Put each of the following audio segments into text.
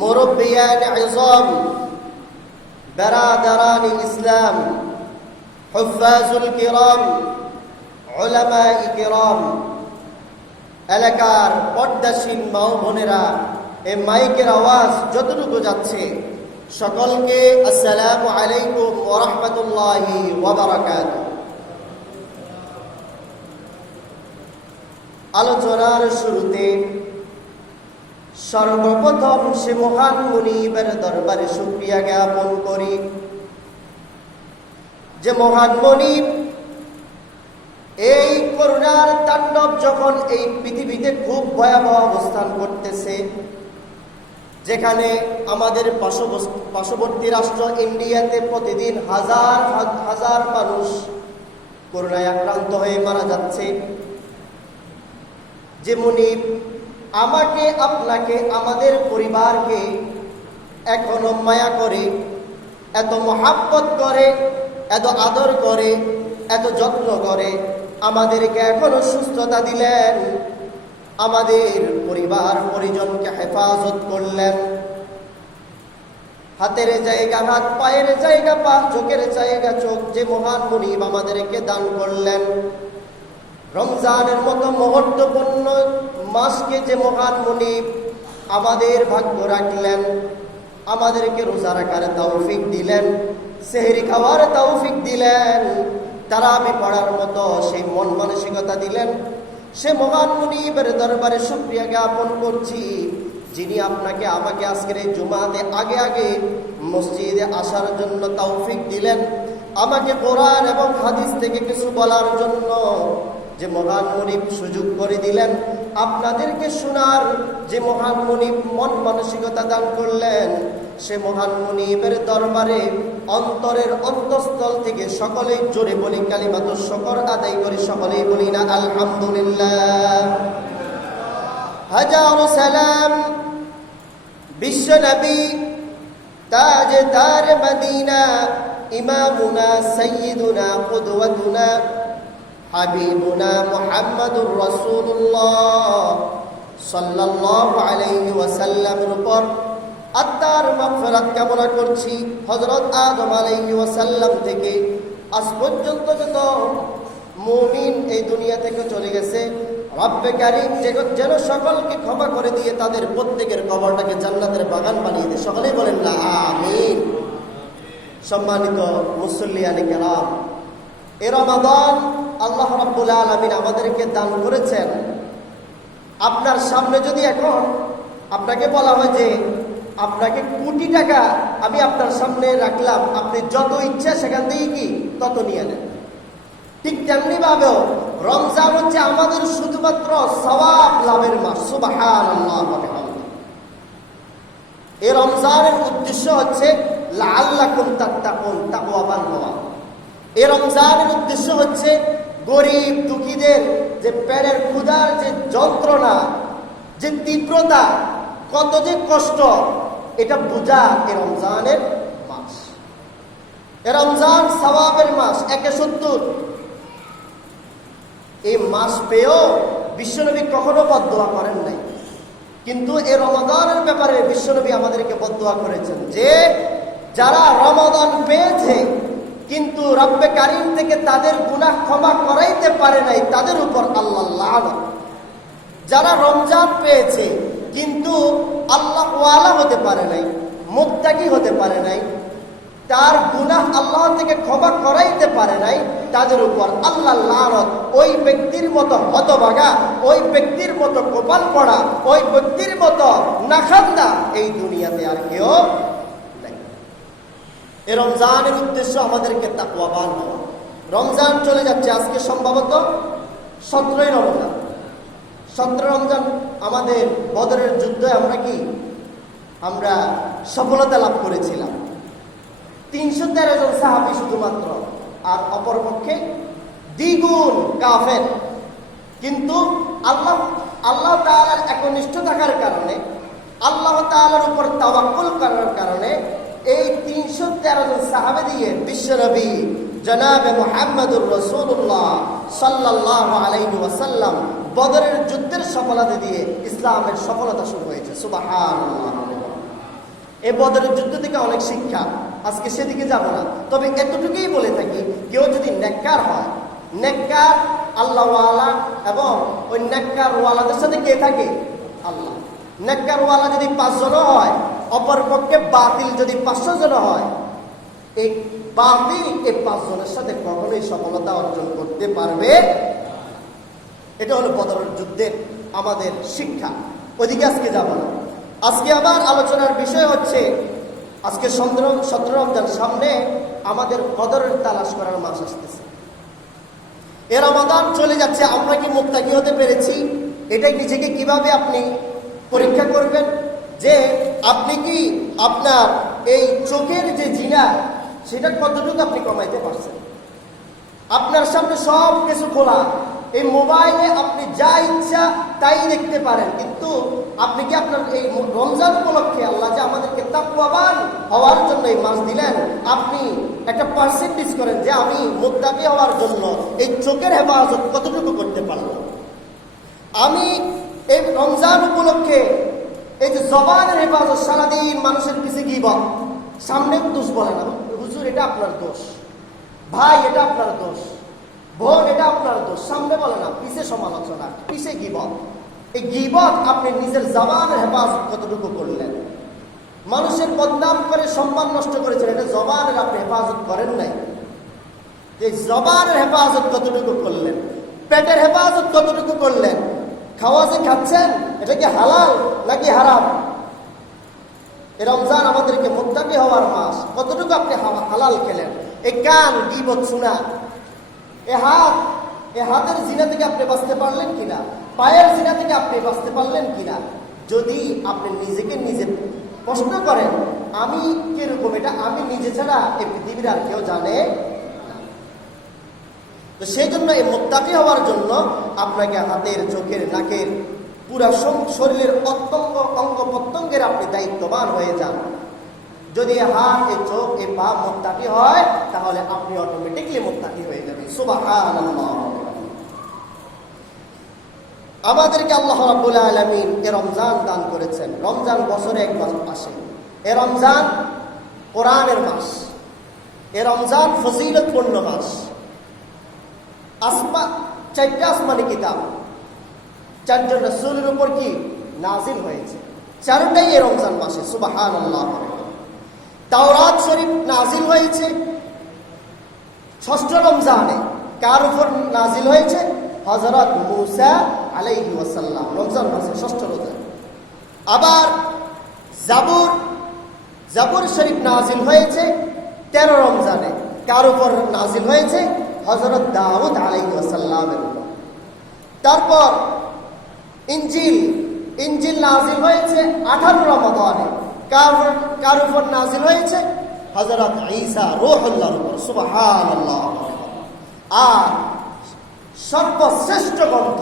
মুরব্বিয়ান ইযম, বেরাদারান ইসলাম, হুফাজুল কিরাম, উলামায়ে কিরাম, এলাকার পর্দাসীন মা ও বোনেরা, এই মাইকের আওয়াজ যতটুকু যাচ্ছে সকলকে আসসালামু আলাইকুম ওয়া রাহমাতুল্লাহি ওয়া বারাকাতুহু। আলোচনার শুরুতে সর্বপ্রথম সে মহান মুনিবের দরবারে শুকরিয়া জ্ঞাপন করি, যে মহান মুনিব এই করোনার তাণ্ডব যখন এই পৃথিবীতে খুব ভয়াবহ অবস্থান করতেছে, যেখানে আমাদের পার্শ্ববর্তী রাষ্ট্র ইন্ডিয়াতে প্রতিদিন হাজার হাজার মানুষ করোনায় আক্রান্ত হয়ে মারা যাচ্ছে, যে মুনিব আমাকে আপনাকে আমাদের পরিবারকে এখনো মায়া করে, এত মহাব্বত করে, এত আদর করে, এত যত্ন করে, আমাদেরকে এখনো সুস্থতা দিলেন, আমাদের পরিবার পরিজনকে হেফাজত করলেন, হাতের জায়গা হাত, পায়ের জায়গা পা, চোখের জায়গা চোখ, যে মহান মুনিব আমাদেরকে দান করলেন, রমজানের মতো মহত্বপূর্ণ মাসকে যে মহান মুনিব আমাদের ভাগ্য রাখলেন, আমাদেরকে রোজা রাখার তৌফিক দিলেন, সেহরি খাওয়ার তৌফিক দিলেন, তারাবি পড়ার মতো সেই মন মানসিকতা দিলেন, সে মহান মুনিবের দরবারে শুকরিয়া জ্ঞাপন করছি, যিনি আপনাকে আমাকে আজকের এই জুমাতে আগে আগে মসজিদে আসার জন্য তৌফিক দিলেন, আমাকে কোরআন এবং হাদিস থেকে কিছু বলার জন্য যে মহান মুনিব সুযোগ করে দিলেন, আপনাদেরকে শোনার যে মহান মুনিব মন মানসিকতা দান করলেন, সে মহান মুনিবের দরবারে অন্তরের অন্তঃস্থল থেকে সকলেই জোরে বলি কালিমাতুশ শুকর আদায় করি, সকলেই বলি না আলহামদুলিল্লাহ। হাজারো সালাম বিশ্ব নবী তাজদার মদিনা, ইমামুনা সাইয়্যিদুনা কুদওয়াতুনা হাবিবুনা মুহাম্মাদুর রাসূলুল্লাহ সাল্লাল্লাহু আলাইহি ওয়াসাল্লামের উপর আত্মার মাগফিরাত কামনা করছি। হযরত আদম আলাইহিস সালাম থেকে আজ পর্যন্ত যত মুমিন এই দুনিয়া থেকে চলে গেছে, রব্বে কারীম যেন সকলকে ক্ষমা করে দিয়ে তাদের প্রত্যেকের কবরটাকে জান্নাতের বাগান বানিয়ে দেয়, সকলেই বলেন না আমিন। সম্মানিত মুসল্লিয়ানে কেরাম, এ রমাদান আল্লাহ রাব্বুল আলামিন আমাদেরকে দান করেছেন। আপনার সামনে যদি এখন আপনাকে বলা হয় যে আপনাকে কোটি টাকা আমি আপনার সামনে রাখলাম, আপনি যত ইচ্ছা সেখান থেকে কি তত নিয়ে নেন, ঠিক তেমনি ভাবেও রমজান হচ্ছে আমাদের শুধুমাত্র সওয়াব লাভের মাস। সুবহানাল্লাহ ওয়া বিহামদিহি। এই রমজানের উদ্দেশ্য হচ্ছে লাআল্লাকুম তাত্তাকুন, তাকওয়াবান হওয়া। এই রমজানের উদ্দেশ্য হচ্ছে গরিব দুঃখীদের যে পেটের ক্ষুধার যে যন্ত্রণা, যে তীব্রতা, কত যে কষ্ট, এটা বোঝা এই রমজানের মাস। এই রমজান সওয়াবের মাস, 170। এই মাস পেয়েও বিশ্বনবী কখনো বদদোয়া করেন নাই, কিন্তু এই রমাদানের ব্যাপারে বিশ্বনবী আমাদেরকে বদদোয়া করেছেন যে যারা রমাদান পেয়েছে কিন্তু রব্বে কারীম থেকে তাদের গুনাহ ক্ষমা করাইতে পারে নাই, তাদের উপর আল্লাহ লানত। যারা রমজান পেয়েছে কিন্তু আল্লাহ ওয়ালা হতে পারে নাই, মুত্তাকি হতে পারে নাই, তার গুনাহ আল্লাহ থেকে ক্ষমা করাইতে পারে নাই, তাদের উপর আল্লাহ লানত। ওই ব্যক্তির মতো হতভাগা, ওই ব্যক্তির মতো কপাল পড়া, ওই ব্যক্তির মতো নাখান্দা এই দুনিয়াতে আর কেউ নাই। এই রমজানের উদ্দেশ্য আমাদেরকে তাকওয়াবান হওয়া। রমজান চলে যাচ্ছে, আজকে সম্ভবত 17ই রমজান। 17 রমজান আমাদের বদরের যুদ্ধে আমরা সফলতা লাভ করেছিলাম। 313 জন সাহাবী শুধুমাত্র, আর অপরপক্ষে দ্বিগুণ কাফের। কিন্তু আল্লাহ তাআলার একনিষ্ঠ থাকার কারণে, আল্লাহ তাআলার উপর তাওয়াক্কুল করার কারণে এই 313 জন সাহাবী দিয়ে বিশ্বনবী জনাবে মুহাম্মদুর রাসূলুল্লাহ সাল্লাল্লাহু আলাইহি ওয়াসাল্লাম বদরের যুদ্ধের সফলতা দিয়ে ইসলামের সফলতা শুরু হয়েছে। সুবহানাল্লাহ। এই বদরের যুদ্ধ থেকে অনেক শিক্ষা, আজকে সেদিকে যাব না। তবে এতটুকুই বলে থাকি, কেউ যদি নেককার হয়, নেককার আল্লাহওয়ালা, এবং ওই নেককার ওয়ালাদের সাথে কে থাকে? আল্লাহ। নেককার ওয়ালা যদি 5 জন হয়, অপর পক্ষে বাতিল যদি 500 জন হয়, এই বাতিল এই 5 জনের সাথে কখনোই সফলতা অর্জন করতে পারবে। এটা হলো বদরের যুদ্ধের আমাদের শিক্ষা। ওইদিকে আজকে যাব না। আজকে আমার আলোচনার বিষয় হচ্ছে, আজকে 17 রমজান সামনে, আমাদের কদরের তালাশ করার মাস আসতেছে। এ রমাদান চলে যাচ্ছে, আমরা কি মুত্তাকি হতে পেরেছি? এটাই নিজেকে কিভাবে আপনি পরীক্ষা করবেন যে আপনি কি আপনার এই চোখের যে জিনা, সেটা কতটুকু আপনি কমাইতে পারছেন। আপনার সামনে সব কিছু খোলা, এই মোবাইলে আপনি যা ইচ্ছা তাই দেখতে পারেন, কিন্তু আপনি কি আপনার এই রমজান উপলক্ষে আল্লাহ যে আমাদেরকে তাকওয়াবান হওয়ার জন্য এই মাস দিলেন, আপনি একটা পার্সেন্টেজ করেন যে আমি মুত্তাকি হওয়ার জন্য এই চোখের হেফাজত কতটুকু করতে পারলাম। আমি এই রমজান উপলক্ষে এই যে জবানের হেফাজত, সারাদিন মানুষের পিছে গীবত, সামনে দোষ বলে না, হুজুর এটা আপনার দোষ, ভাই এটা আপনার দোষ, বোন এটা আপনার দোষ, সামনে বলে না, পিছে সমালোচনা, পিছে গীবত। এই গীবত আপনি নিজের জবানের হেফাজত কতটুকু করলেন? মানুষের বদনাম করে সম্মান নষ্ট করেছেন, এটা জবানের আপনি হেফাজত করেন নাই। এই জবানের হেফাজত কতটুকু করলেন? পেটের হেফাজত কতটুকু করলেন? খাওয়া যে খাচ্ছেন, এটা কি হালাল নাকি হারাম? এই রমজান আমাদেরকে মুত্তাকি হওয়ার মাস, কতটুকু আপনি হালাল খেলেন? এই কান গীবত শোনা, এ হাতের জিনা থেকে আপনি বাঁচতে পারলেন কিনা? পায়ের জিনা থেকে আপনি বাঁচতে পারলেন কিনা? যদি আপনি নিজেকে নিজে প্রশ্ন করেন, আমি কিরকম, এটা আমি নিজে ছাড়া এই পৃথিবীর আর কেউ জানে না। তো সেই জন্য এই মুত্তাকি হওয়ার জন্য আপনাকে হাতের, চোখের, নাকের, পুরা শরীরের অঙ্গ প্রত্যঙ্গের আপনি দায়িত্ববান হয়ে যান। যদি হাত, এই চোখ, এই পা মুত্তাকি হয়, তাহলে আপনি অটোমেটিকলি মুত্তাকি হয়ে যাবেন। সুবহানাল্লাহ। আমাদেরকে আল্লাহ রাব্বুল আলামিন এ রমজান দান করেছেন। রমজান বছরে একবার আসে। এ রমজান কোরআনের মাস, এ রমজান ফজিলতপূর্ণ মাস। 4টা আসমানি কিতাব 4 জন রাসূলের উপর কি নাজিল হয়েছে, 4টাই এ রমজান মাসে। সুবহানাল্লাহ। তাওরাত শরীফ নাজিল হয়েছে 6ষ্ঠ রমজানে। কার উপর নাজিল হয়েছে? হযরত মূসা আলাইহি ওয়াসাল্লাম, রমজান মাসে 6ষ্ঠ রোজা। আবার জাবুর শরীফ নাজিল হয়েছে 13 রমজানে। কার উপর নাজিল হয়েছে? হযরত দাউদ আলাইহি ওয়াসাল্লামের উপর। তারপর ইনজিল নাজিল হয়েছে 18 রমাদানে। কার উপর নাজিল হয়েছে? হযরত ঈসা রূহুল্লাহর উপর। সুবহানাল্লাহ। আর সর্বশ্রেষ্ঠ গ্রন্থ,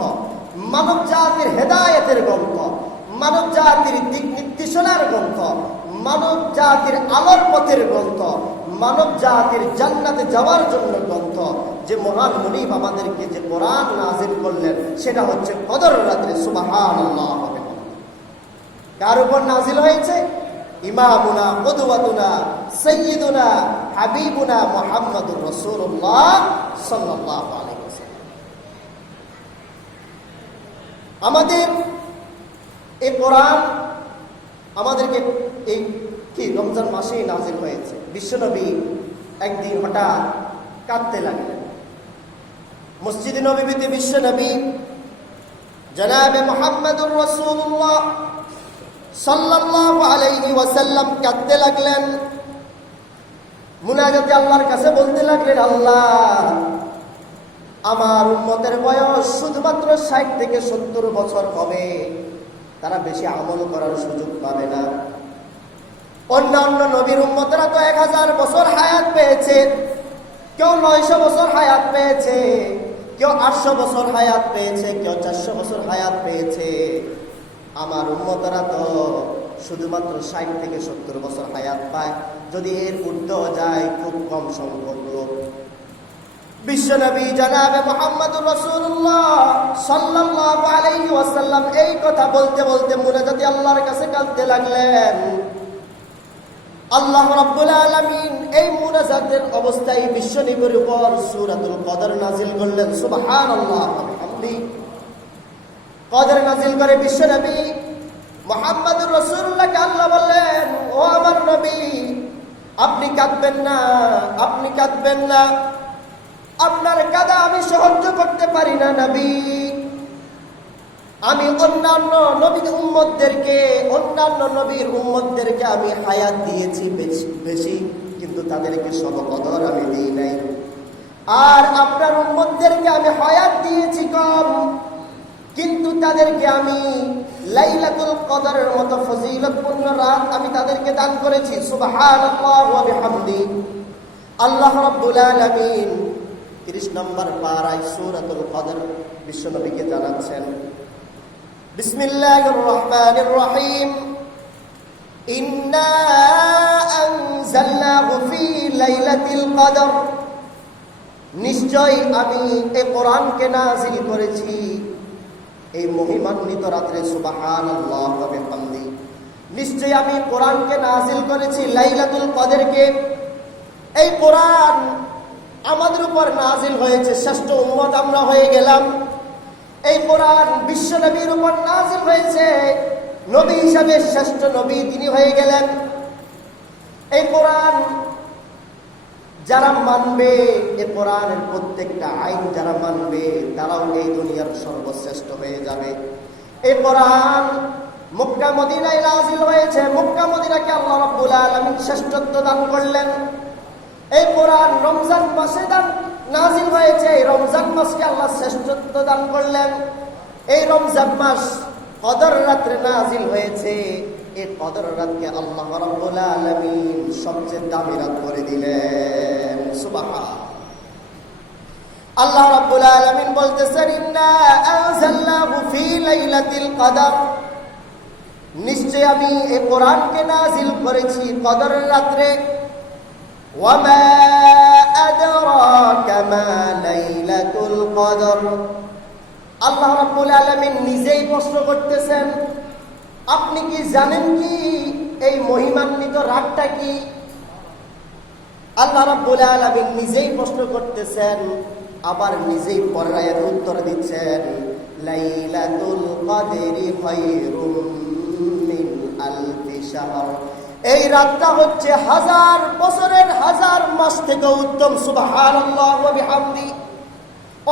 মানব জাতির হেদায়েতের গ্রন্থ, মানব জাতির দিক নির্দেশনার গ্রন্থ, মানব জাতির আলোর পথের গ্রন্থ, মানব জাতির জান্নাতে যাওয়ার জন্য গ্রন্থ, যে মহান মুনিব আমাদেরকে যে কোরআন নাজিল করলেন, সেটা হচ্ছে কদর রাত্রে। সুবহানাল্লাহ। কার উপর নাজিল হয়েছে? ইমামুনা কুদওয়াতুনা সাইয়্যিদুনা হাবিবুনা মুহাম্মাদুর রাসূলুল্লাহ সাল্লাল্লাহু আলাইহি ওয়াসাল্লাম। আমাদের এই কোরআন আমাদেরকে এই কি রমজান মাসেই নাজিল হয়েছে। বিশ্বনবী একদিন হঠাৎ কাঁদতে লাগলেন। মসজিদে নববীতে বিশ্বনবী জনাবে মুহাম্মাদুর রাসূলুল্লাহ সাল্লাল্লাহু আলাইহি ওয়াসাল্লাম কাঁদতে লাগলেন। মুনাজাতে আল্লাহর কাছে বলতে লাগলেন, আল্লাহ, আমার উম্মতের বয়স শুধুমাত্র 60 থেকে 70 বছর হবে, তারা বেশি আমল করার সুযোগ পাবে না। অন্যান্য নবীর উম্মতরা তো 1000 বছর হায়াত পেয়েছে, কেউ 900 বছর হায়াত পেয়েছে, কেউ 800 বছর হায়াত পেয়েছে, কেউ 400 বছর হায়াত পেয়েছে। আমার উম্মতরা তো শুধুমাত্র 60 থেকে 70 বছর হায়াত পায়, যদি এর ঊর্ধ্ব যায় খুব কম সংখ্যক লোক। বিশ্বনবী জনাবে মুহাম্মদুর রাসূলুল্লাহ সাল্লাল্লাহু আলাইহি ওয়াসাল্লাম এই কথা বলতে বলতে মুনাজাতে আল্লাহর কাছে কাঁদতে লাগলেন। আল্লাহ রাব্বুল আলামিন এই মুনাজাতের অবস্থায় বিশ্বনবীর উপর সূরাতুল কদর নাজিল করলেন। সুবহানাল্লাহ ওয়া বিহামদিহি। কদর নাজিল করে বিশ্বনবী মুহাম্মদুর রাসূলুল্লাহকে আল্লাহ বললেন, ও আমার নবী, আপনি কাঁদবেন না, আপনি কাঁদবেন না, আপনার কাঁদা আমি সহ্য করতে পারি না নবী। আমি অন্যান্য নবীর উম্মতদেরকে আমি হায়াত দিয়েছি বেশি, কিন্তু তাদেরকে সব কদর আমি দিই নাই। আর আপনার উম্মতদেরকে আমি হায়াত দিয়েছি কম, কিন্তু তাদেরকে আমি লাইলাতুল কদরের মতো ফজিলতপূর্ণ রাত আমি তাদেরকে দান করেছি। সুবহানাল্লাহ ওয়া বিহামদিহি। আল্লাহ রাব্বুল আলামিন 30 নম্বর পারায় সূরাতুল কদর বিশ্বনবীকে জানাচ্ছেন, বিসমিল্লাহির রহমানির রহিম, ইন্না আনজালনাহু ফি লাইলাতিল কদর। নিশ্চয় আমি এই কোরআনকে নাযিল করেছি এই মহিমান্বিত রাত্রে। সুবহানাল্লাহ ওয়া বিহামদিহি। নিশ্চয় আমি কোরআনকে নাযিল করেছি লাইলাতুল কদরকে। এই কোরআন আমাদের উপর নাযিল হয়েছে, শ্রেষ্ঠ উম্মত আমরা হয়ে গেলাম। এই কোরআন বিশ্ব নবীর উপর নাযিল হয়েছে, নবী হিসাবে শ্রেষ্ঠ নবী তিনি হয়ে গেলেন। এই কোরআন যারা মানবে, এই কোরআনের প্রত্যেকটা আইন যারা মানবে, তারাও এই দুনিয়ার সর্বশ্রেষ্ঠ হয়ে যাবে। এই কোরআন মক্কা মদিনায় নাযিল হয়েছে, মক্কা মদিনাকে আল্লাহ রাব্বুল আলামিন শ্রেষ্ঠত্ব দান করলেন। এই কোরআন রমজান মাসে নাযিল হয়েছে, এই রমজান মাসকে আল্লাহ শ্রেষ্ঠত্ব দান করলেন। এই রমজান মাস কদর রাত্রে নাযিল হয়েছে, এই কদর রাতকে আল্লাহ রাব্বুল আলামিন সবচেয়ে দামি রাত করে দিলেন। সুবহানাল্লাহ। আল্লাহ রাব্বুল আলামিন বলতেছেন, ইন্না আনজালনাহু ফি লাইলাতিল কদর। নিশ্চয় আমি এই কোরআনকে নাযিল করেছি কদরের রাত্রে। ওয়া মা আদরাকা মা লাইলাতুল কদর। আল্লাহ রাব্বুল আলামিন নিজেই প্রশ্ন করতেছেন, আপনি কি জানেন কি এই মহিমান্বিত রাতটা কি? আল্লাহ রাব্বুল আলামিন নিজেই প্রশ্ন করতেছেন, আবার নিজেই পর্যায়ের উত্তর দিচ্ছেন, লাইলাতুল কদরি খায়রুম মিন আলফি শাহর। এই রাতটা হচ্ছে 1000 বছরের 1000 মাস থেকে উত্তম। সুবহানাল্লাহ ওয়া বিহামদিহি।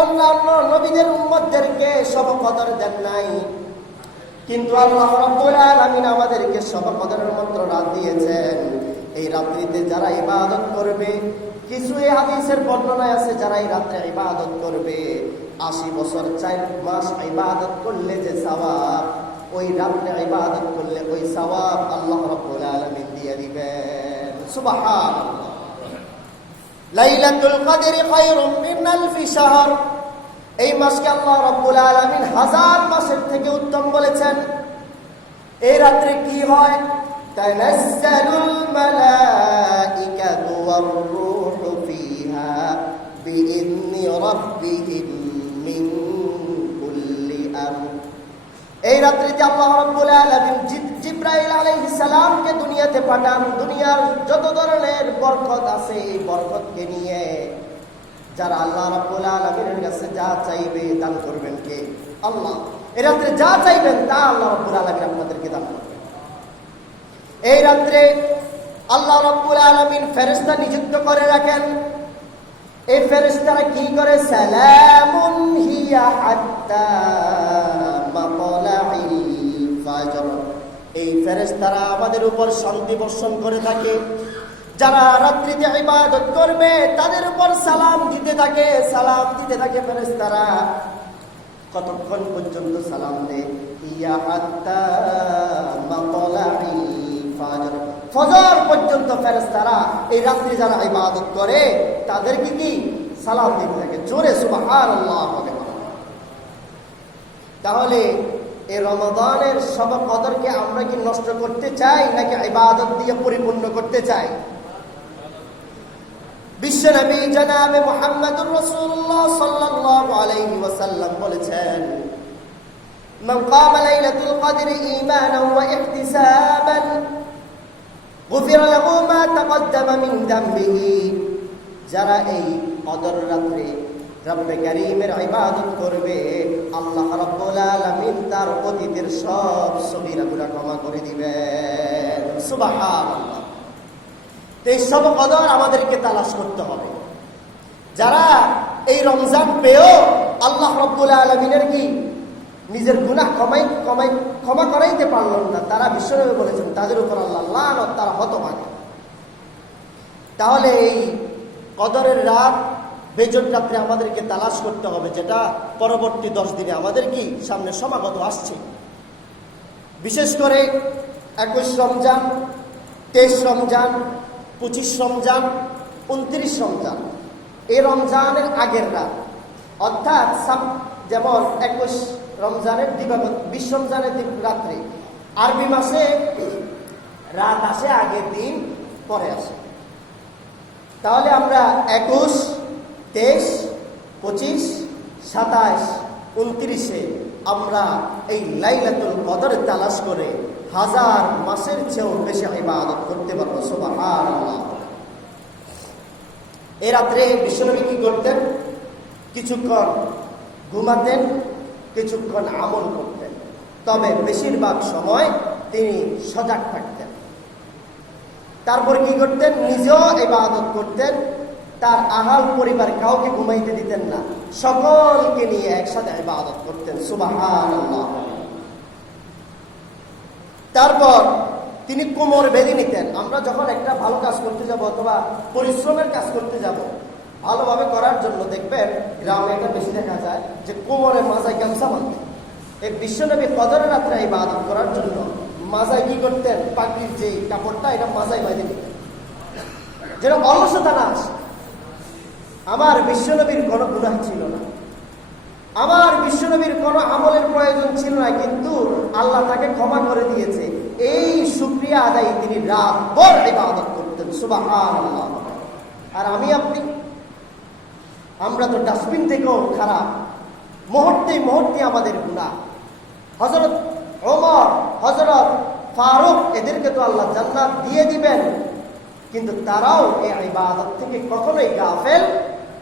অন্যান্য নবীদের উম্মতদেরকে সব কদর দেন নাই, কিন্তু আল্লাহ রাব্বুল আলামিন আমাদেরকে সব কদরের মন্ত্র রাত দিয়েছেন। এই রাত্রিতে যারা ইবাদত করবে, কিছু এই হাদিসের বর্ণনায় আছে, যারা এই রাত্রে ইবাদত করবে 80 বছর 4 মাস ইবাদত করলে যে সওয়াব, ওই রাত্রে ইবাদত করলে ওই সওয়াব আল্লাহ রাব্বুল আলামিন দিয়ে দিবেন। সুবহানাল্লাহ। লাইলাতুল কদরি খায়রুম মিন আলফি শাহর। এই মাসকে আল্লাহ রাব্বুল আলামিন 1000 মাসের থেকে উত্তম বলেছেন। এই রাত্রে কি হয়? তানাজ্জালুল মালাইকাতু ওয়ার রূহু ফিহা বিইذনি রাব্বিহিম মিন কুল্লি আমর। এই রাত্রিতে আল্লাহ রাব্বুল আলামিন জিবরাইল আলাইহিস সালামকে দুনিয়াতে পাঠান। দুনিয়ার যত ধরনের বরকত আছে, এই বরকতকে নিয়ে যারা আল্লাহ রাব্বুল আলামিনের কাছে যা চাইবে দান করবেন কে? আল্লাহ। এই রাত্রে যা চাইবেন তা আল্লাহ রাব্বুল আলামিন আপনাদেরকে দান করবেন। এই রাত্রে আল্লাহ রাব্বুল আলামিন ফেরেশতা নিযুক্ত করে রাখেন। এই ফেরেশতারা কি করে? সালামুন হিয়া হাত্তা মাতলাইল ফাজর। এই ফেরেশতারা আমাদের উপর শান্তি বর্ষণ করে থাকে। যারা রাত্রিতে ইবাদত করবে তাদের উপর সালাম দিতে থাকে, সালাম দিতে থাকে ফেরেশতারা। কতক্ষণ পর্যন্ত সালাম দেয়? ইয়া হাত্তা মাতলাইল ফাজর। ফজর পর্যন্ত ফেরেশতারা এই রাত্রি যারা ইবাদত করে তাদেরকে কি সালাম দিতে থাকে। জোরে সুবহানাল্লাহ। তাহলে এই রমাদানের সব কদরকে আমরা কি নষ্ট করতে চাই, নাকি ইবাদত দিয়ে পরিপূর্ণ করতে চাই? বিশ্বনবী জনাবে মুহাম্মদুর রাসূলুল্লাহ সাল্লাল্লাহু আলাইহি ওয়াসাল্লাম বলেছেন, মান কামা লাইলাতুল কদরি ঈমানান ওয়া ইহতিসাবান গুফিরা লাহু মা তাকদ্দামা মিন যামবিহি, যারা এই কদর রাত্রে রব্বে কারীমের ইবাদত করবে আল্লাহ রাব্বুল আলামিন তার অতীতের সব সগীরা গুনাহ ক্ষমা করে দিবেন। সুবহানাল্লাহ। এই সব কদর আমাদেরকে তালাশ করতে হবে। যারা এই রমজান পেয়েও আল্লাহ রাব্বুল আলামিনের কি নিজের গুনাহ ক্ষমা করাইতে পারলেন না, তারা বিশ্বনবী বলেছেন তাদের উপর আল্লাহ লানত, তারা হতভাগা। তাহলে এই কদরের রাত, বেজর রাত্রে আমাদেরকে তালাশ করতে হবে, যেটা পরবর্তী 10 দিনে আমাদের কি সামনে সমাগত আসছে। বিশেষ করে 21 রমজান, 23 রমজান, 25 রমজান, 29 রমজান, এই রমজানের আগের রাত, অর্থাৎ যেমন 21 রমজানের দিবাগত, 20 রমজানের রাত্রে, আরবি মাসে রাত আসে আগের দিন, পরে আসে। তাহলে আমরা 21, 23, 25, 27, 29-এ আমরা এই লাইলাতুল কদর তালাশ করে 1000 মাসের চেয়েও বেশি ইবাদত করতে পারবো। সুবহানাল্লাহ। এই রাত্রে বিশ্বনবী কি করতেন? কিছুক্ষণ ঘুমাতেন, কিছুক্ষণ আমল করতেন, তবে বেশিরভাগ সময় তিনি সজাগ থাকতেন। তারপর কি করতেন? নিজেও ইবাদত করতেন, তার আহাল পরিবার কাউকে ঘুমাইতে দিতেন না, সকলকে নিয়ে একসাথে ইবাদত করতেন। সুবহানাল্লাহ। তারপর তিনি কোমর বেঁধে নিতেন। আমরা যখন একটা ভালো কাজ করতে যাব অথবা পরিশ্রমের কাজ করতে যাব, ভালোভাবে করার জন্য দেখবেন গ্রামে এটা বেশি দেখা যায় যে কোমরে মাজায় গামছা বাঁধতেন। এই বিশ্বনবী কদরের রাত্রে ইবাদত করার জন্য মাজায় কি করতেন? পাখির যে কাপড়টা, এটা মাজায় বেঁধে নিতেন, যেন অলসতা না আসে। আমার বিশ্বনবীর কোনো গুনাহ ছিল না, আমার বিশ্বনবীর কোনো আমলের প্রয়োজন ছিল না, কিন্তু আল্লাহ তাকে ক্ষমা করে দিয়েছে। এই শুকরিয়া আদায় তিনি রাত ভর ইবাদত করতেন। সুবহানাল্লাহ। আর আমি আপনি, আমরা তো ডাস্টবিন থেকেও খারাপ, মুহূর্তে মুহূর্তে আমাদের গুনাহ। হযরত ওমর, হযরত ফারুক, এদেরকে তো আল্লাহ জান্নাত দিয়ে দিবেন, কিন্তু তারাও এই ইবাদত থেকে কখনোই গাফেল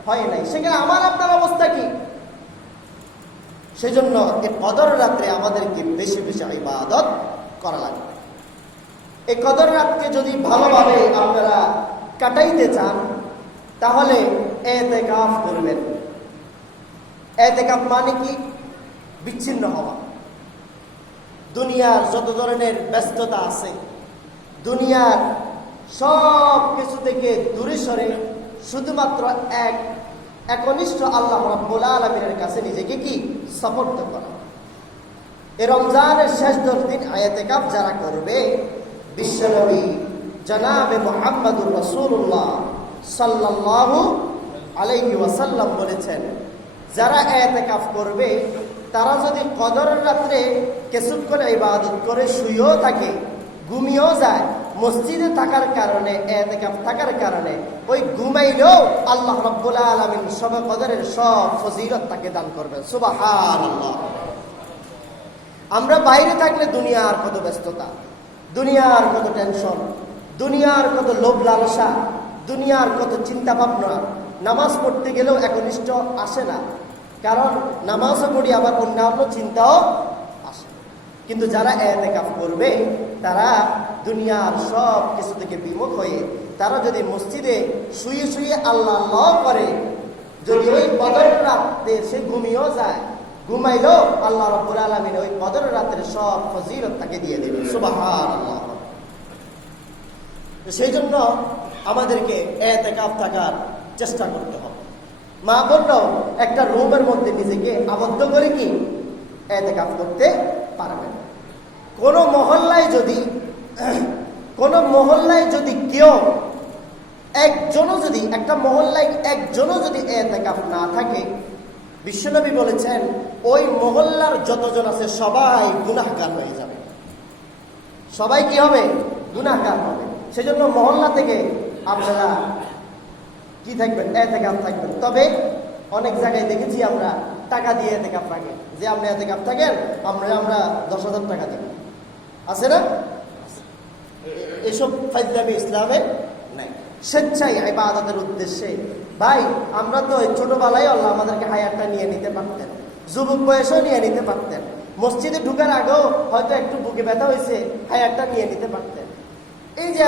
হয় নাই। সেখানে আমার আপনার অবস্থা কি? সেজন্য এই কদর রাত্রে আমাদেরকে বেশি বেশি ইবাদত করা লাগবে। এই কদর রাতকে যদি ভালোভাবে আপনারা কাটাইতে চান, তাহলে ইতিকাফ করবেন। ইতিকাফ মানে কি? বিচ্ছিন্ন হওয়া। দুনিয়ার যত ধরনের ব্যস্ততা আছে, দুনিয়ার সব কিছু থেকে দূরে সরে শুধুমাত্র একনিষ্ঠ আল্লাহ রাব্বুল আলামিনের কাছে নিজেকে কি সমর্পিত করা। এই রমজানের শেষ 10 দিন ইতিকাফ যারা করবে, বিশ্বনবী জনাবে মুহাম্মদুর রাসূলুল্লাহ সাল্লাল্লাহু আলাইহি ওয়াসাল্লাম বলেছেন, যারা ইতিকাফ করবে তারা যদি কদরের রাত্রে কিছুক্ষণ ইবাদত করে শুয়েও থাকে, ঘুমিয়েও যায়, মসজিদে থাকার কারণে, ইতিকাফ থাকার কারণে, ওই ঘুমাইলেও আল্লাহ রাব্বুল আলামিন সবে কদরের সব ফজিলত তাকে দান করবেন। সুবহানাল্লাহ। আমরা বাইরে থাকলে দুনিয়ার কত ব্যস্ততা, দুনিয়ার কত টেনশন, দুনিয়ার কত লোভ লালসা, দুনিয়ার কত চিন্তা ভাবনা, নামাজ পড়তে গেলেও একনিষ্ঠ আসে না, কারণ নামাজও পড়ি আবার অন্যান্য চিন্তাও আসে। কিন্তু যারা ইতিকাফ করবে তারা দুনিয়ার সব কিছু থেকে বিমুখ হয়ে, তারা যদি মসজিদে শুয়ে শুয়ে আল্লাহ আল্লাহ করে, যদি ওই কদরের রাতে সে ঘুমিয়েও যায়, ঘুমাইলেও আল্লাহ রাব্বুল আলামিন ওই কদরের রাতের সব ফজিলত তাকে দিয়ে দেবেন। সুবহানাল্লাহ। সেই জন্য আমাদেরকে ইতিকাফ থাকার চেষ্টা করতে হবে। মা বোনরাও একটা রুমের মধ্যে নিজেকে আবদ্ধ করে কি ইতিকাফ করতে পারবেন। কোন মহল্লায় যদি কেউ একজনও যদি, একটা মহল্লায় একজনও যদি ইতিকাফ না থাকে, বিশ্বনবী বলেছেন ওই মহল্লার যতজন আছে সবাই গুনাহগার হয়ে যাবে। সবাই কি হবে? গুনাহগার হবে। সেজন্য মহল্লা থেকে আপনারা কি থাকবেন? ইতিকাফ থাকবেন। তবে অনেক জায়গায় দেখেছি আমরা টাকা দিয়ে ইতিকাফ রাখেন, যে আপনি ইতিকাফ থাকেন, আমরা 10,000 টাকা দেব, আছে না? এসব ফাজলামি ইসলামে নাই। স্বেচ্ছায় ইবাদতের উদ্দেশ্যে। ভাই আমরা তো ছোটবেলায় আল্লাহ আমাদেরকে হায়াতটা নিয়ে নিতে পারতেন, যুবক বয়সেও নিয়ে নিতে পারতেন, মসজিদে ঢুকার আগেও হয়তো একটু বুকে ব্যথা হয়েছে, হায়াতটা নিয়ে নিতে পারতেন। এই যে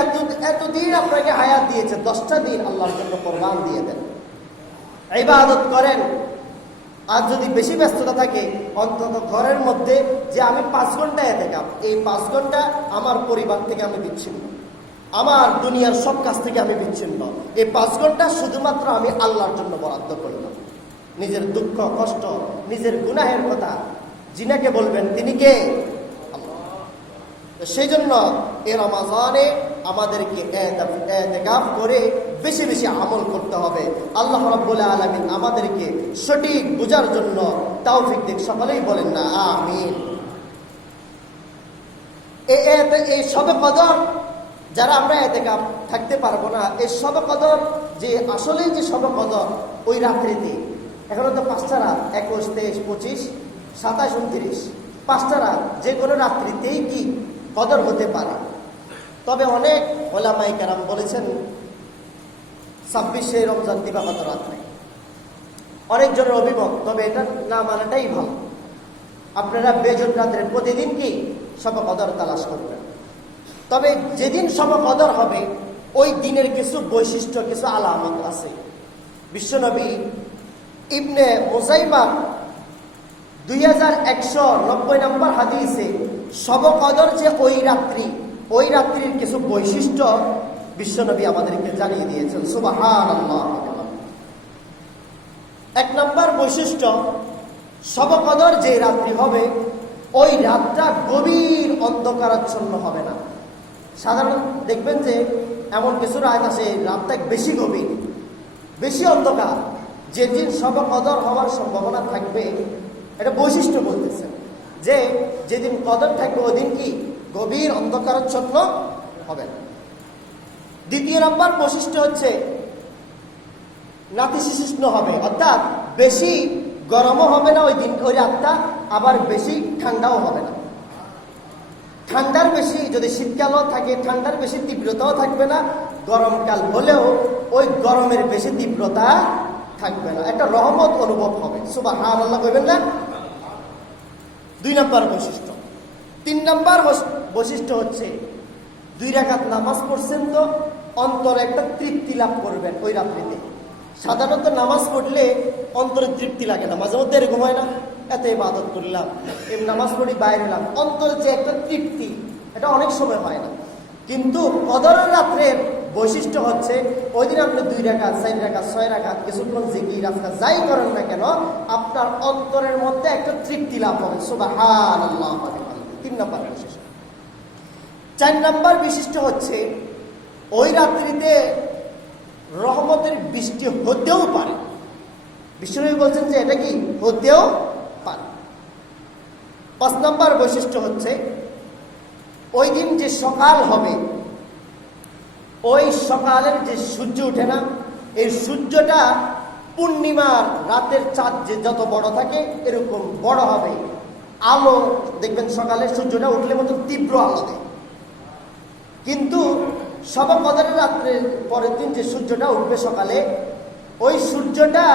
এতদিন আপনাকে হায়াত দিয়েছে, 10টা দিন আল্লাহর জন্য কোরবান দিয়ে দেন, ইবাদত করেন। আর যদি বেশি ব্যস্ততা থাকে, অন্তত ঘরের মধ্যে যে আমি 5 ঘন্টা এতেকাফ, এই 5 ঘন্টা আমার পরিবার থেকে আমি বিচ্ছিন্ন, আমার দুনিয়ার সব কাজ থেকে আমি বিচ্ছিন্ন। এই 5 ঘন্টা শুধুমাত্র আমি আল্লাহর জন্য বরাদ্দ করলাম। নিজের দুঃখ কষ্ট, নিজের গুনাহের কথা যিনাকে বলবেন তিনি কে? আল্লাহ। সেই জন্য এই রমাজানে আমাদেরকে ইতিকাফ করে বেশি বেশি আমল করতে হবে। আল্লাহ রাব্বুল আলামিন আমাদেরকে সঠিক বুঝার জন্য তৌফিক দিক। সকলেই বলেন না আমিন। এই শবে কদর যারা আমরা ইতিকাফ থাকতে পারবো না, এই শবে কদর যে আসলেই যে শবে কদর ওই রাত্রিতে, এখনো তো 5টা রাত, 21, 23, 25, 27, 29, 5টা রাত, যে কোনো রাত্রিতেই কি কদর হতে পারে। তবে অনেক ওলামায়ে কেরাম বলেছেন 26শে রমজান দিবাগত রাত্রে। অনেকজনের অভিমত, তবে এটা না মানাটাই ভালো। আপনারা বেজোর রাত্রে প্রতিদিন কি শবে কদর তালাশ করবেন। তবে যেদিন শবে কদর হবে ওই দিনের কিছু বৈশিষ্ট্য, কিছু আলামত আছে। বিশ্বনবী ইবনে মুজাইমা 2190 নম্বর হাদিসে শবে কদর যে ওই রাত্রির কিছু বৈশিষ্ট্য বিশ্বনবী আমাদেরকে জানিয়ে দিয়েছেন। সুবহানাল্লাহ। 1 নম্বর বৈশিষ্ট্য, শবে কদর যে রাত্রি হবে ওই রাতটা গভীর অন্ধকারাচ্ছন্ন হবে না। সাধারণ দেখবেন যে এমন কিছু রাত আছে রাতটা বেশি গভীর, বেশি অন্ধকার। যেদিন শবে কদর হওয়ার সম্ভাবনা থাকবে, এটা বৈশিষ্ট্য বলতেছে যে যেদিন কদর থাকবে ওই দিন কি গভীর অন্ধকারাচ্ছন্ন হবে না। 2 নম্বর বৈশিষ্ট্য হচ্ছে নাতিশীতোষ্ণ হবে, অর্থাৎ বেশি গরমও হবে না ওই দিন, ওই রাতটা, আবার বেশি ঠান্ডাও হবে না। ঠান্ডার বেশি, যদি শীতকালও থাকে ঠান্ডার বেশি তীব্রতাও থাকবে না, গরমকাল হলেও ওই গরমের বেশি তীব্রতা থাকবে না। একটা রহমত অনুভব হবে। সুবহানাল্লাহ কইবেন না? 2 নম্বর বৈশিষ্ট্য। 3 নম্বর বৈশিষ্ট্য হচ্ছে 2 রাকাত নামাজ পড়ছেন তো অন্তরে একটা তৃপ্তি লাভ করবেন ওই রাত্রিতে। সাধারণত নামাজ পড়লে অন্তরে তৃপ্তি লাগে না, মাঝে মধ্যে এরকম হয় না, এত ইবাদত করলাম, নামাজ পড়ি বাইরে এলাম, অন্তরে যে একটা তৃপ্তি, এটা অনেক সময় হয় না। কিন্তু কদরের রাত্রের বৈশিষ্ট্য হচ্ছে ওই দিন আপনি 2 রাকাত, 4 রাকাত, 6 রাকাত কিছুক্ষণ জিকির আপনার যাই করেন না কেন, আপনার অন্তরের মধ্যে একটা তৃপ্তি লাভ হবে। সুবহানাল্লাহ। 3 নম্বর বৈশিষ্ট্য। 4 নম্বর বিশিষ্ট হচ্ছে ওই রাত্রিতে রহমতের বৃষ্টি হতেও পারে। বিশ্বনবী বলছেন যে এটা কি হতেও পারে। 5 নম্বর বৈশিষ্ট্য হচ্ছে ওই দিন যে সকাল হবে, ওই সকালের যে সূর্য ওঠে না, এই সূর্যটা পূর্ণিমার রাতের চাঁদ যে যত বড় থাকে এরকম বড় হবে। আলো দেখবেন সকালের সূর্যটা উঠলে মতো তীব্র আলো দেয়। কিন্তু শবে কদরের রাত্রে পরের দিন যে সূর্যটা উঠবে সকালে, ওই সূর্যটা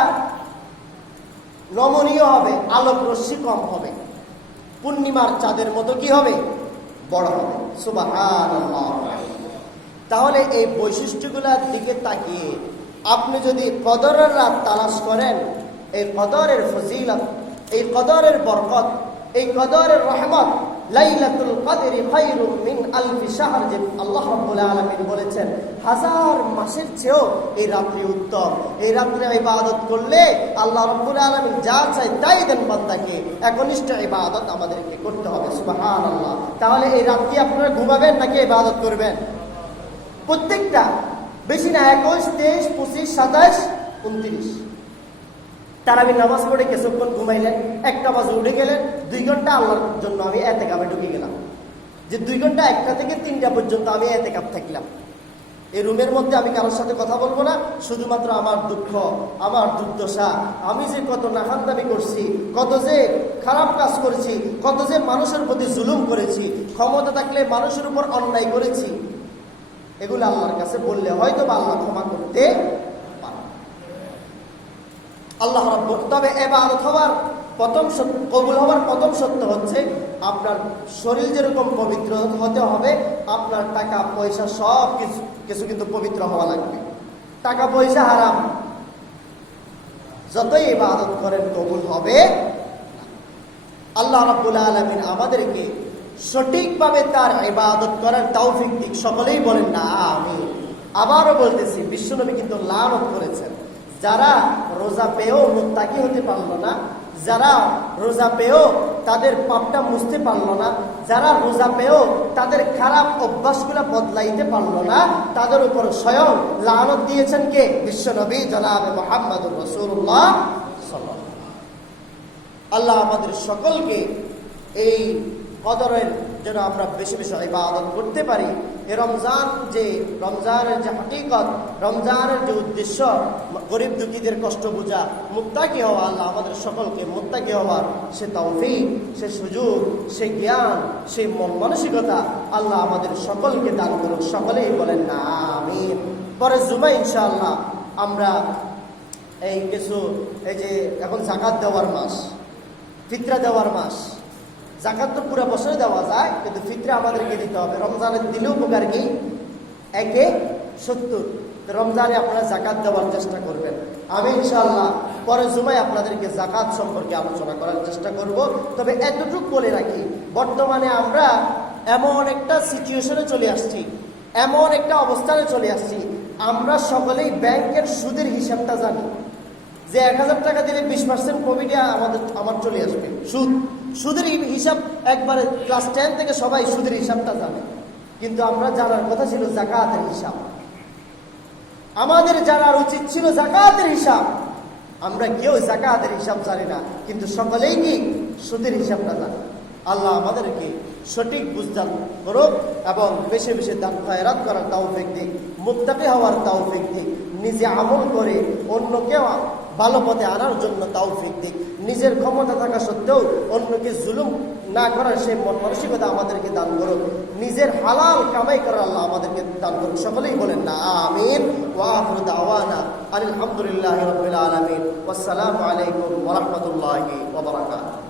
নমনীয় হবে, আলোক রশ্মি কম হবে, পূর্ণিমার চাঁদের মতো কি হবে, বড় হবে। সুবহানাল্লাহ। তাহলে এই বৈশিষ্ট্যগুলোর দিকে তাকিয়ে আপনি যদি কদরের রাত তালাশ করেন, এই কদরের ফজিলত, এই কদরের বরকত, এই কদরের রহমত, লাইলাতুল কদরি খায়রুম মিন আলফি শাহর, যে আল্লাহ রাব্বুল আলামিন বলেছেন 1000 মাসের চেয়েও এই রাত্রি উত্তম। এই রাত্রে ইবাদত করলে আল্লাহ রাব্বুল আলামিন যা চায় তাই দেন বান্দাকে। একনিষ্ঠ ইবাদত আমাদেরকে করতে হবে। সুবহানাল্লাহ। তাহলে এই রাত্রি আপনারা ঘুমাবেন নাকি ইবাদত করবেন? প্রত্যেকটা, বেশি না, 21, 23, 25, 27, 29। তারাবি নামাজ পড়ে কিছুক্ষণ ঘুমাইলেন, 1টা বাজে উঠে গেলেন, 2 ঘন্টা আল্লাহর জন্য আমি ইতিকাফে ঢুকে গেলাম। যে 2 ঘন্টা 1টা থেকে 3টা পর্যন্ত আমি ইতিকাফ থাকলাম। এই রুমের মধ্যে আমি কারোর সাথে কথা বলবো না, শুধুমাত্র আমার দুঃখ, আমার দুর্দশা, আমি যে কত নাহান্দামি করছি, কত যে খারাপ কাজ করেছি, কত যে মানুষের প্রতি জুলুম করেছি, ক্ষমতা থাকলে মানুষের উপর অন্যায় করেছি, এগুলো আল্লাহর কাছে বললে হয়তো বা আল্লাহ ক্ষমা করতে পারে। আল্লাহ রাব্বুল, তবে ইবাদত হওয়ার কবুল হওয়ার প্রথম সত্য হচ্ছে আপনার শরীর যেরকম পবিত্র হতে হবে, আপনার টাকা পয়সা সব কিছু কিন্তু পবিত্র হওয়া লাগবে। টাকা পয়সা হারাম, যতই ইবাদত করেন কবুল হবে। আল্লাহ রাব্বুল আলামিন আমাদেরকে সঠিকভাবে তার ইবাদত করার তৌফিক দিক। সকলেই বলেন না আমিন। আবারও বলতেছি, বিশ্বনবী কিন্তু লানত করেছেন যারা রোজা পেয়েও মুত্তাকি হতে পারলো না, যারা রোজা পেয়েও তাদের পাপটা মুছতে পারলো না, যারা রোজা পেয়েও তাদের খারাপ অভ্যাসগুলো বদলাইতে পারলো না, তাদের উপর স্বয়ং লানত দিয়েছেন কে? বিশ্বনবী জনাবে মুহাম্মদুর রাসূলুল্লাহ সাল্লাল্লাহু আলাইহি ওয়াসাল্লাম। আল্লাহ আমাদের সকলকে এই কদরের যেন আমরা বেশি বেশি ইবাদত করতে পারি। এই রমজানের যে হাকিকত, রমজানের যে উদ্দেশ্য, গরিব দুঃখীদের কষ্ট বোঝা, মুত্তাকি হওয়া, আল্লাহ আমাদের সকলকে মুত্তাকি হওয়ার সে তৌফিক, সে সুযোগ, সে জ্ঞান, সেই মন মানসিকতা আল্লাহ আমাদের সকলকে দান করুক। সকলেই বলেন না আমিন। পরে জুমা ইনশাআল্লাহ আমরা এই যে এখন যাকাত দেওয়ার মাস, ফিতরা দেওয়ার মাস। যাকাত তো পুরো বছরে দেওয়া যায়, কিন্তু ফিতরা আমাদেরকে দিতে হবে। রমজানের দিলেও উপকার কি? 1/70। রমজানে আপনারা যাকাত দেওয়ার চেষ্টা করবেন। আমি ইনশাআল্লাহ পরে জুমায় আপনাদেরকে যাকাত সম্পর্কে আলোচনা করার চেষ্টা করব। তবে এতটুকু বলে রাখি, বর্তমানে আমরা এমন একটা সিচুয়েশনে চলে আসছি, এমন একটা অবস্থানে চলে আসছি, আমরা সকলেই ব্যাংকের সুদের হিসাবটা জানি যে 1000 টাকা দিলে 20% প্রফিটে আমার চলে আসবে। সুদের হিসাব একবারে ক্লাস 10 থেকে সবাই সুদের হিসাবটা জানে, কিন্তু আমরা জানার কথা ছিল যাকাতের হিসাব। আমাদের জানার উচিত ছিল যাকাতের হিসাব। আমরা কেউ যাকাতের হিসাব জানি না, কিন্তু সকলেই কি সুদের হিসাবটা জানে। আল্লাহ আমাদেরকে সঠিক বুঝদান করুক এবং বেশি বেশি দান খয়রাত করার তৌফিক দিক, মুত্তাকি হওয়ার তৌফিক দিক, নিজে আমল করে অন্যকে ভালো পথে আনার জন্য তৌফিক দিক, নিজের ক্ষমতা থাকা সত্ত্বেও অন্যকে জুলুম না করার সেই মন মানসিকতা আমাদেরকে দান করুক, নিজের হালাল কামাই করার আল্লাহ আমাদেরকে দান করুক। সকলেই বলেন না আমিন। ওয়া আখিরু দাওয়ানা আলহামদুলিল্লাহি রাব্বিল আলামিন। ওয়াসসালামু আলাইকুম ওয়া রাহমাতুল্লাহি ওয়া বারাকাতুহু।